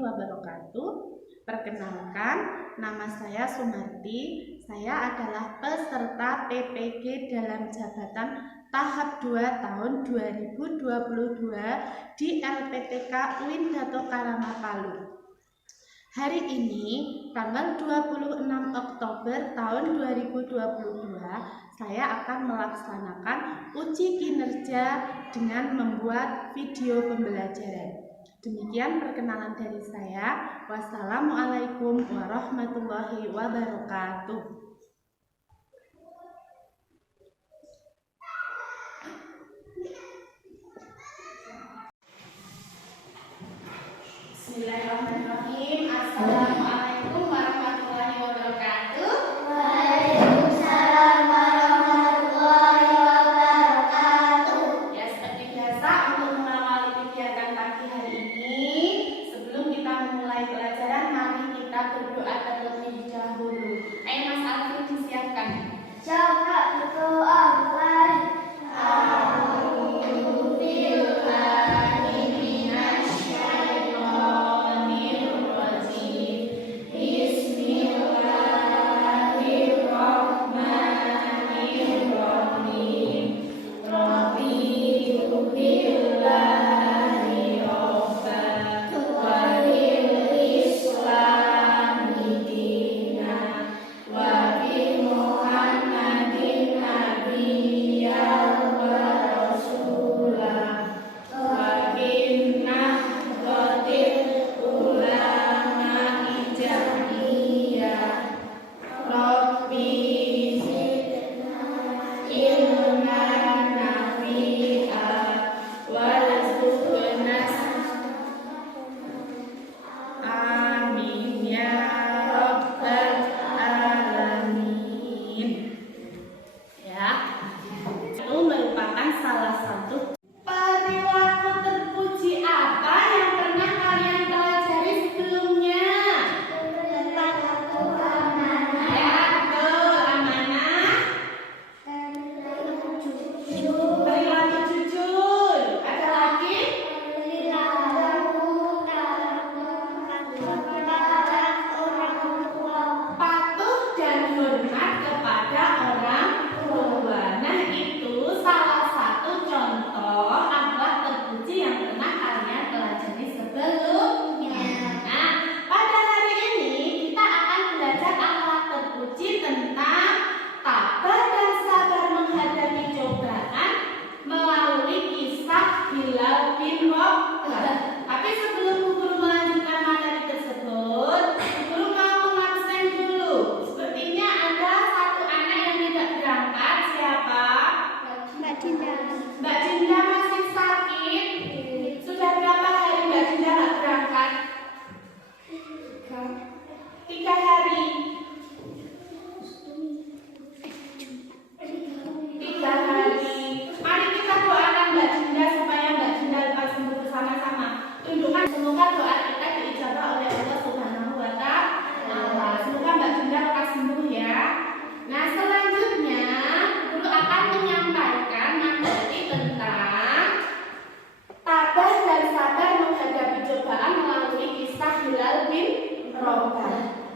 wabarakatuh. Perkenalkan, nama saya Sumarti. Saya adalah peserta PPG dalam jabatan tahap 2 tahun 2022 di LPTK UIN Dato Karama Palu. Hari ini, tanggal 26 Oktober tahun 2022, saya akan melaksanakan uji kinerja dengan membuat video pembelajaran. Demikian perkenalan dari saya. Wassalamualaikum warahmatullahi wabarakatuh. Bismillahirrahmanirrahim. Assalamualaikum warahmatullahi wabarakatuh. Waalaikumsalam warahmatullahi wabarakatuh. Ya, seperti biasa untuk mengawali kegiatan pagi hari ini, sebelum kita memulai pelajaran, mari kita berdoa terlebih dahulu. Ayo Mas Alvin disiapkan. Coba berdoa mulai.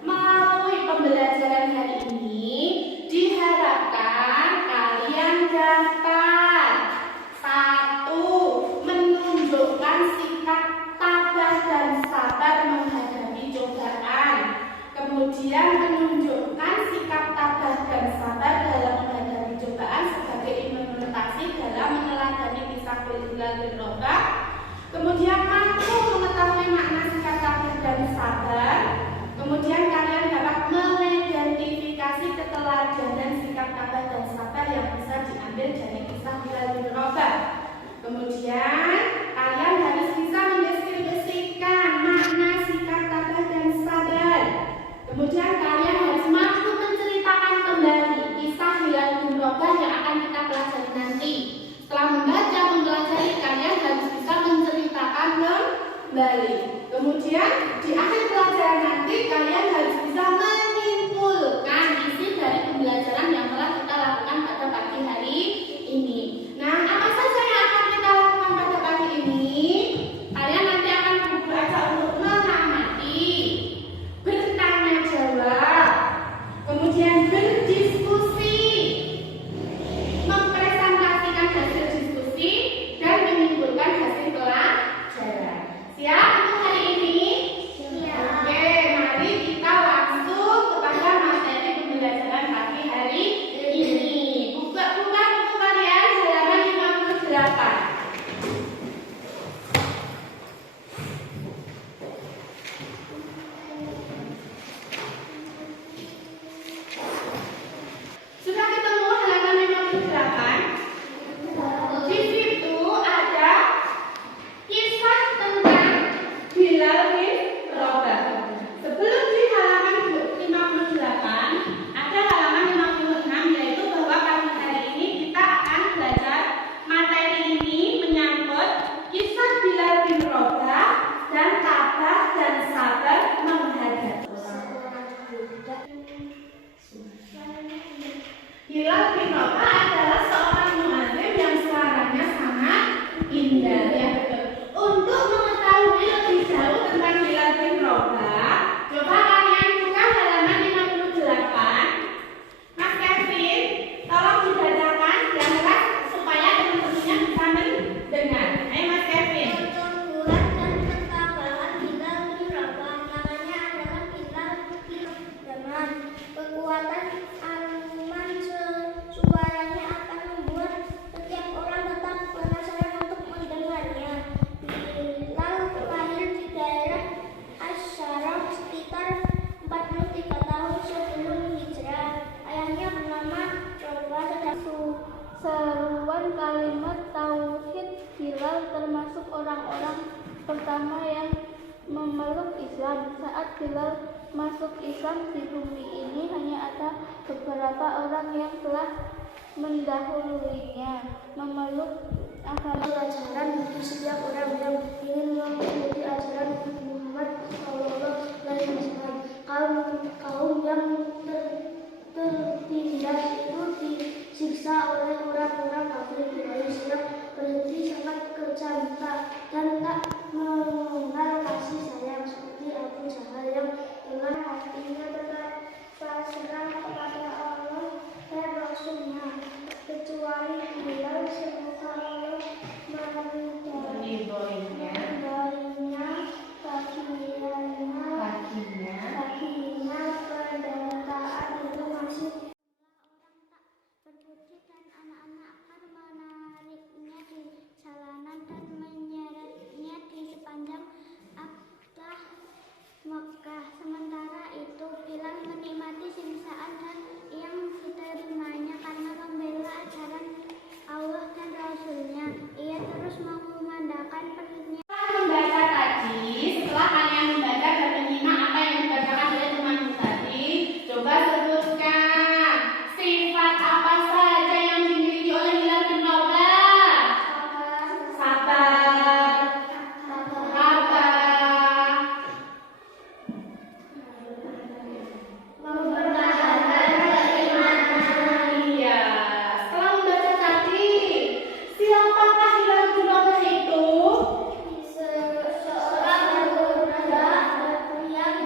Melalui pembelajaran hari ini, diharapkan kalian dapat 1. Menunjukkan sikap tabah dan sabar menghadapi cobaan. Kemudian menunjukkan sikap tabah dan sabar dalam menghadapi cobaan sebagai implementasi dalam meneladani kisah Bilal bin Rabah. Kemudian mampu mengetahui makna sikap tabah dan sabar. Kemudian kalian dapat mengidentifikasi keteladanan sikap tabah dan sabar yang bisa diambil dari kisah Bilal bin Rabah. Kemudian kalian harus bisa mendeskripsikan makna sikap tabah dan sabar. Kemudian kalian harus mampu menceritakan kembali kisah Bilal bin Rabah yang akan kita pelajari nanti. Setelah membaca, mempelajari, kalian harus bisa menceritakan kembali. Kemudian di akhir pelajaran nanti kalian harus bisa menyimpulkan isi dari pembelajaran yang telah kita lakukan pada pagi hari ini. Nah, apa saja yang akan kita lakukan pada pagi ini? Kalian nanti akan diajak untuk mengamati Bilal bin Rabah adalah seorang muadzin yang suaranya sangat indah, ya betul. Untuk mengetahui lebih jauh tentang Bilal bin Rabah, coba kalian buka halaman 58. Mas Kevin, tolong dibacakan yang keras supaya teman-temannya bisa mendengar. Ayo Mas Kevin. Keunggulan dan ketabahan Bilal bin Rabah, namanya adalah Bilal bin Rabah. Kekuatan aluman suaranya akan membuat setiap orang tetap penasaran untuk mendengarnya. Bilal lahir di daerah Asyaraf sekitar 43 tahun sebelum hijrah. Ayahnya bernama Rabah. Seruan kalimat tauhid Bilal termasuk orang-orang pertama yang memeluk Islam. Saat Bilal masuk Islam di bumi ini hanya ada beberapa orang yang telah mendahulunya memeluk agama. Ajaran bagi setiap orang yang ingin mengikuti ajaran Muhammad SAW. Kaum yang tertindas itu disiksa oleh orang-orang kafir. Quraisy yang berhenti sangat kejam dan tak mengenal kasih sayang seperti Abu Jahal yang dengan hatinya tetap pasrah kepada Allah dan Rasulnya, kecuali Bilal. Semoga Allah meridhoinya, baginya penderitaan itu masih. Berputih dan anak-anak akan menariknya di jalanan dan menyeretnya di sepanjang Aqdah Mekah. Sementara itu Bilal menikmati siksaan dan yang diterimanya karena membela ajaran Allah dan Rasulnya. Ia terus mengumandangkan pernyataan. Membaca tadi, setelah kalian membaca dan menyimak apa yang dibacakan oleh temanmu tadi, coba sebutkan sifat apa saja yang dimiliki oleh Bilal bin Rabah. Sabar, tabah, Mempertahankan keimanan. iya. Setelah membaca tadi, siapakah Bilal bin Rabah itu? Seorang pemuda yang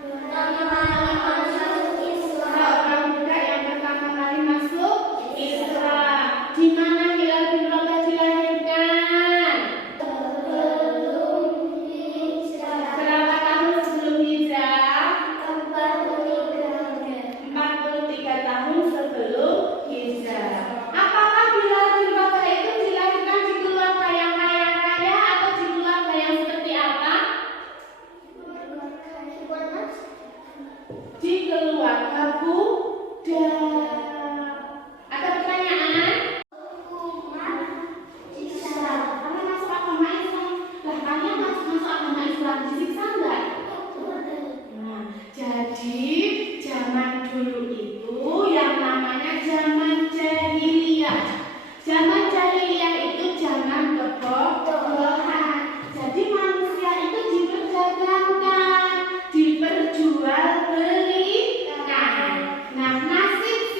pertama kali masuk Islam. Seorang muda yang pertama kali masuk Islam. Di mana Bilal bin Rabah dilahirkan? Sebelum hijrah. Berapa tahun sebelum hijrah? 43. 43 tahun sebelum hijrah. Apakah Bilal bin Rabah itu dilahirkan di keluarga yang kaya raya atau di keluarga yang seperti apa? Di keluarga budak. Ada pertanyaan? Kamu masuk agama Islam. Lah kalian masuk agama Islam disiksa enggak? Nah, jadi zaman dulu itu yang namanya zaman jahiliyah. Zaman jahiliyah itu zaman kebodohan. Jadi manusia itu diperdagangkan, diperjualbelikan. Nah, nasib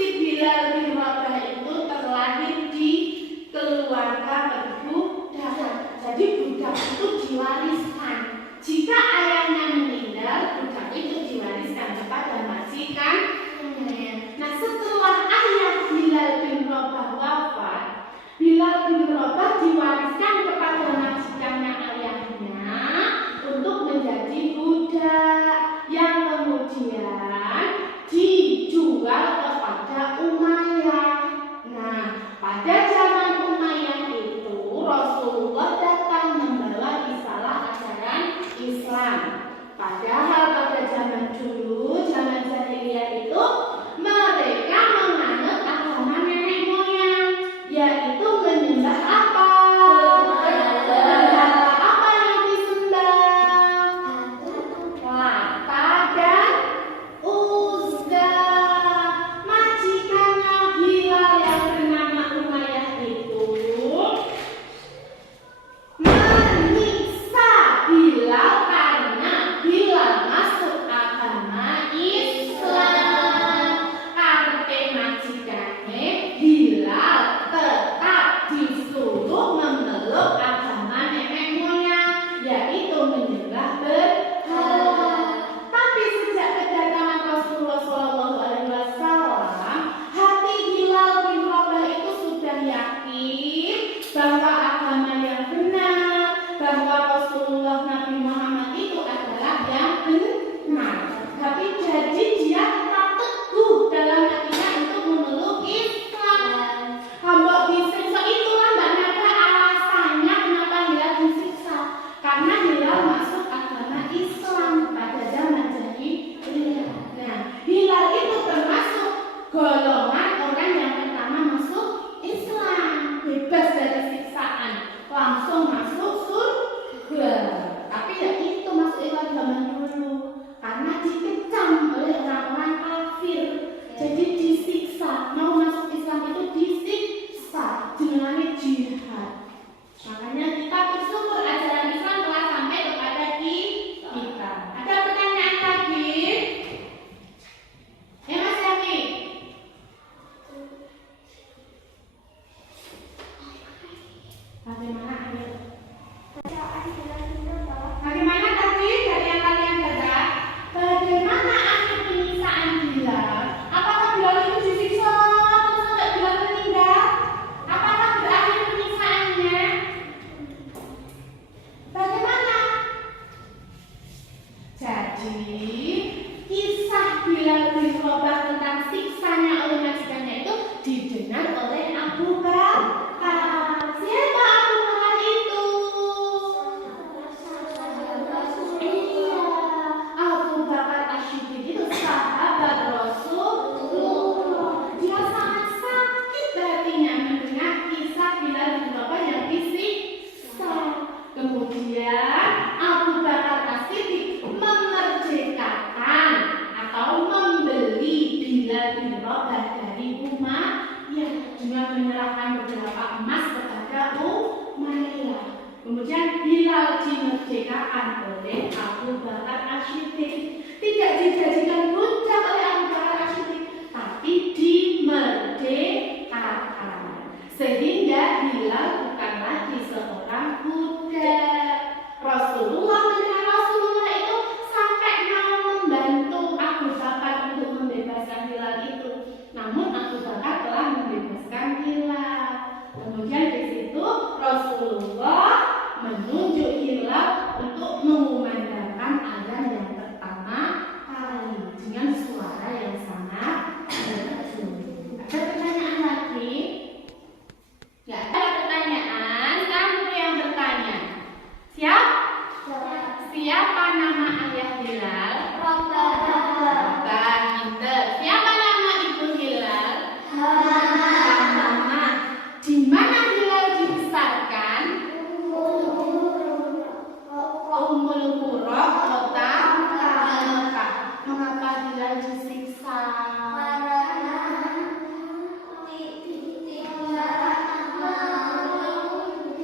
Mengapa Hilal disiksa?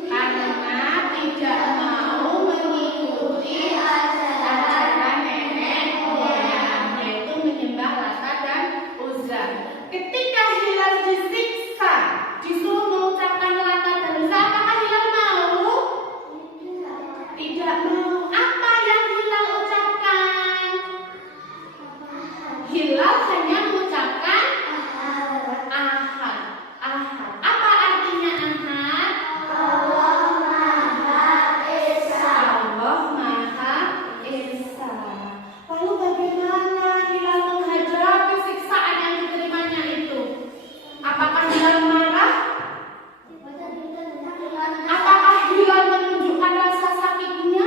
Karena tidak mau mengikuti ajaran nenek moyang, yaitu menyembah Lata dan Uzza. Ketika Hilal disiksa, disuruh mengucapkan Lata dan Uzza, apakah Hilal mau? Tidak mau. Apa yang Hilal ucapkan? Hilal hanya mengucapkan Ahad. Ahad. Apa artinya Ahad? Allah Maha Esa. Lalu bagaimana Hilal menghadapi siksaan yang diterimanya itu? Apakah Hilal marah? Apakah Hilal menunjukkan rasa sakitnya?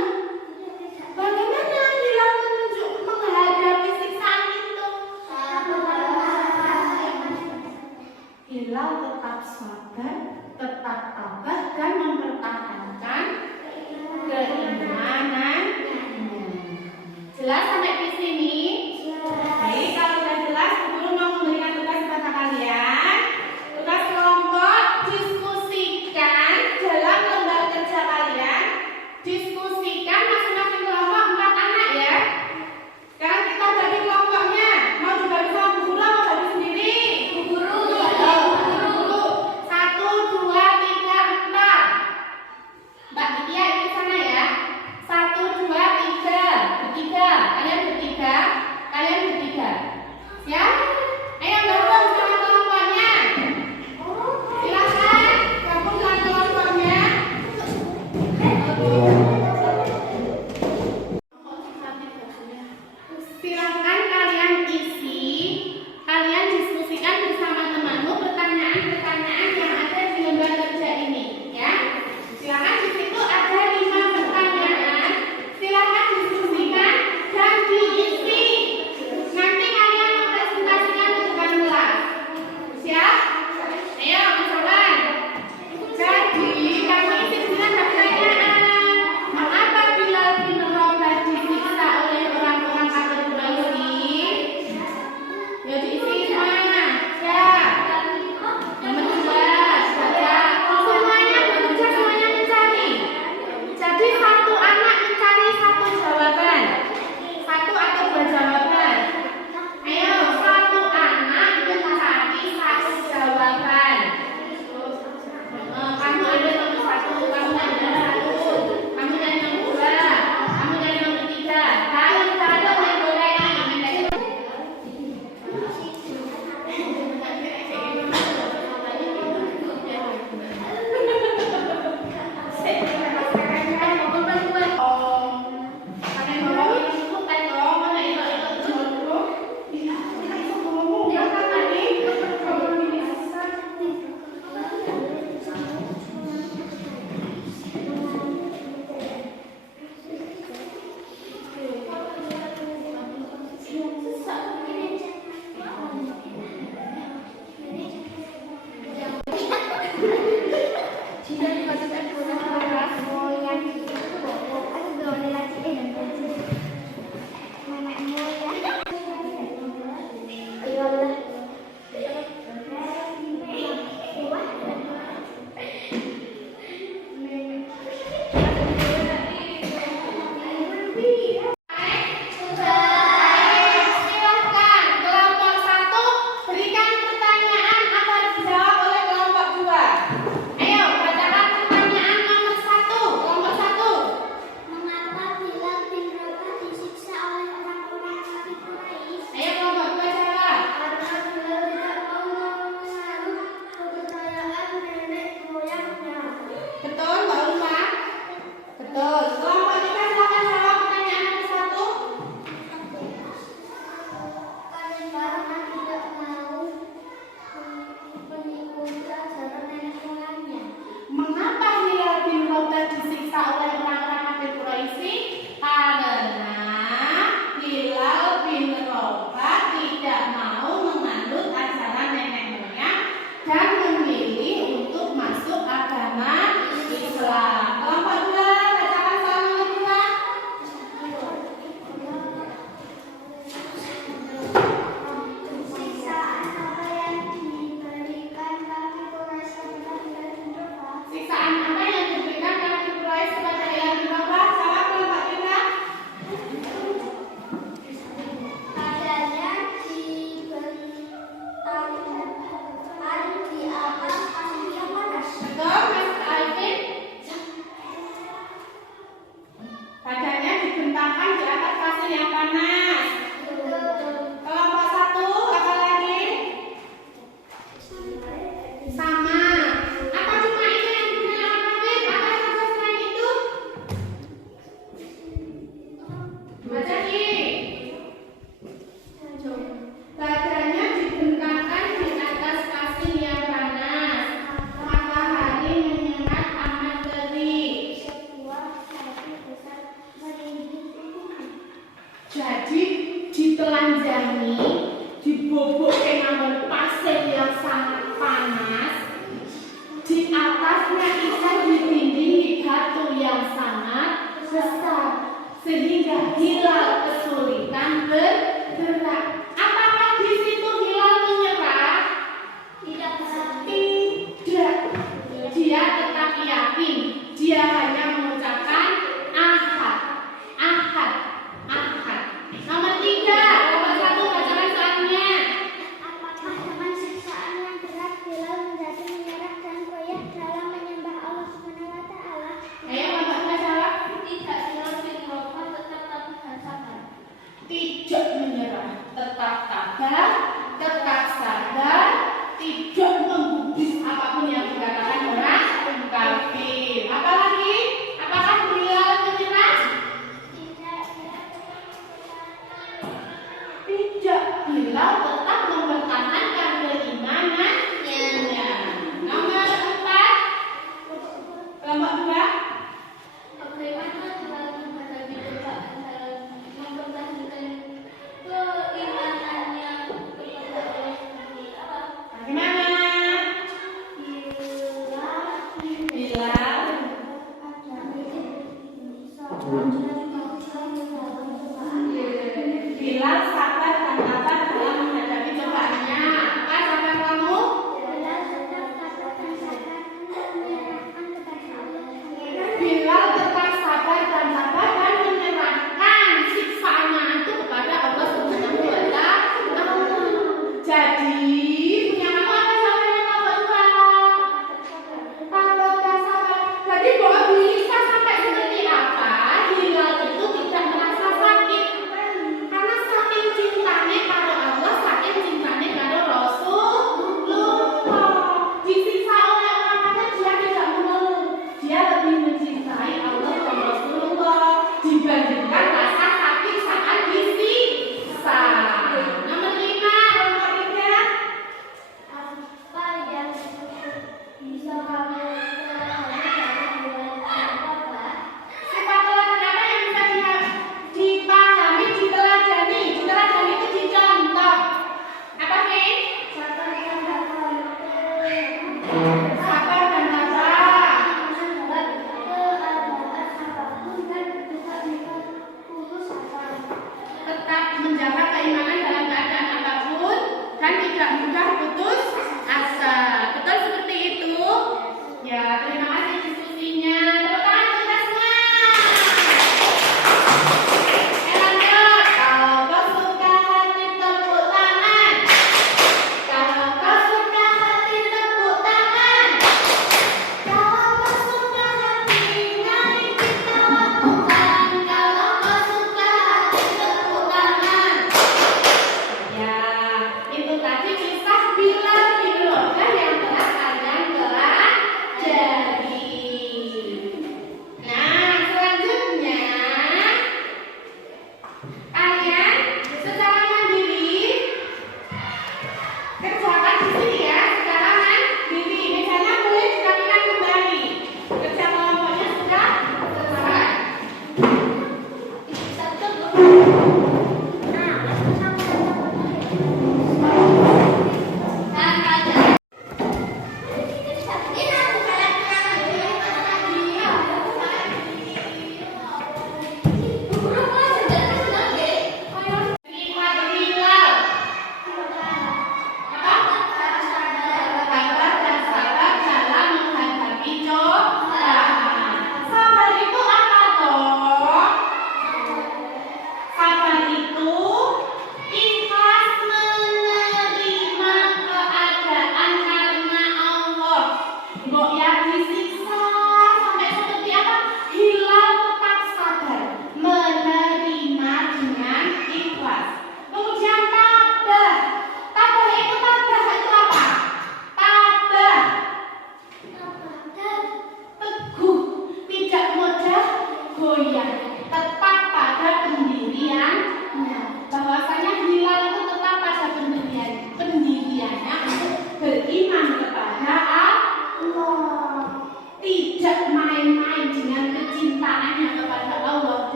Bagaimana Hilal menghadapi siksaan itu? Dani dibobok dengan pasir yang sangat panas. Di atasnya Isa ditindih batu yang sangat besar sehingga Hilal kesulitan bergerak. Apakah di situ Hilal menyerah? Tidak. Tidak. Dia tetap yakin. Dia hanya mengucapkan ahad, ahad, ahad. Nomor 3, nomor 1 bacakan soalnya. Apakah dengan siksaan yang berat Hilal menjadi menyerah dan goyah dalam menyembah Allah Subhanahu wa taala? Ayo Bapak jawab. Tidak, Hilal bin Rabah tetap tabah dan sabar. Tidak menyerah, tetap tabah, tetap sabar, tidak menggubris apapun yang dikatakan orang kafir. Apalagi? Apakah Hilal menyerah? Tidak, Hilal tetap mempertahankan keimanannya. Nomor 4, kelompok 2. Bagaimana Hilal menghadapi cobaan dalam mempertahankan keimanannya kepada Allah Subhanahu wa taala? Bagaimana? Hilal Hilal sabar dan tabah dalam menghadapi cobaannya. Apa sabar kamu? Hilal tetap tabah dan sabar menyerahkan kepada Allah Subhanahu wa taala. Hilal tetap sabar dan tabah dan menyerahkan siksaannya itu kepada Allah Subhanahu wa taala. Jadi